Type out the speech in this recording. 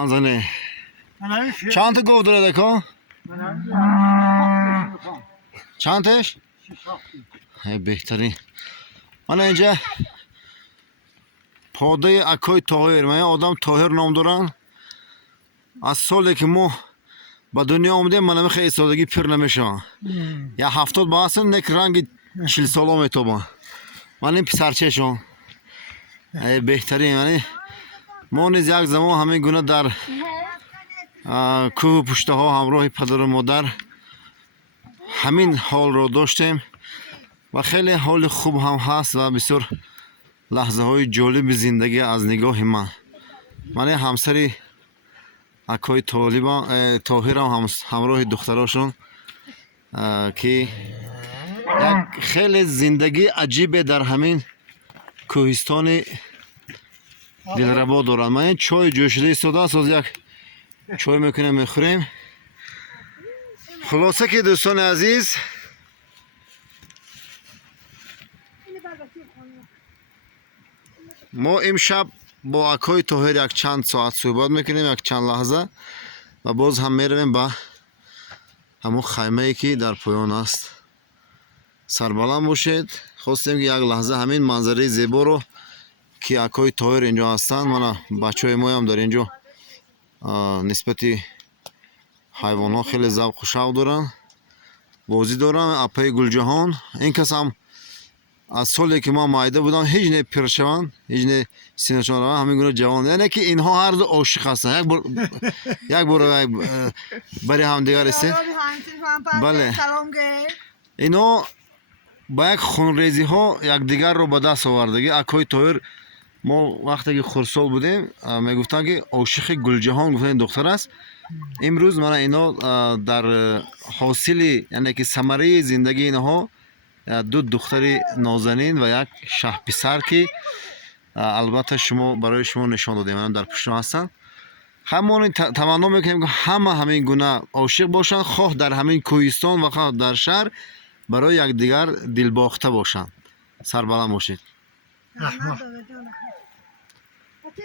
Anzane. چند تا گاو داره دکا؟ چندش؟ بهترین. من اینجا پاده اکای طاهر، من آدم طاهر نام دارن. از سالی که ما به دنیا آمدیم من خیلی سادگی پیر نمیشم. یا 70 باسن یک رنگ 40 ساله میتوبم. من این پسرچه شم. بهترین یعنی ما نیز یک زمان همین گونه در کوه پشته ها همراه پدر و مادر همین حال رو داشتیم و خیلی حال خوب هم هست و بسیار لحظه های جالب زندگی از نگاه من همسری اکای طاهر هم همراه دختراشون که یک خیلی زندگی عجیبه در همین کوهستان دلربا دارن. من چای جوشیده ایستاده است، از یک چای میکنیم میخوریم. خلاصه که دوستان عزیز ما امشب با اکای طاهر یک چند ساعت صحبت میکنیم، یک چند لحظه و باز هم میرویم به همون خیمه ای که در پایان است. سربلند باشید. خواستیم که یک لحظه همین منظره زیبا رو که اکای طاهر اینجا هستند، من بچه های ما هم در اینجا نسبتی حیوان ها خیلی ذوق و شوق دارن، بازی دارن. اپای گلجهان این کس هم از سالی که ما مایده بودم هیچ نه پیر شوند، هیچ نه سینه‌شان رو همین گونه جوان، یعنی که اینها هر دو عاشق هستن. یک بار برای هم دیگر است. بله اینا با یک خونریزی ها یک دیگر رو به دست آوردگی. اکای طاهر ما وقتی که خردسال بودیم میگفتن که عاشق گلجهان گفتن دختر است. امروز من اینا در حاصل یعنی که ثمره زندگی اینها دو دختر نازنین و یک شه پسر که البته شما برای شما نشان دادیم من در پشت هستن. همون تمنا میکنیم که همه همین گونه عاشق باشن، خواه در همین کوهستان و خواه در شهر، برای یک دیگر دلباخته باشن. سربلند باشید.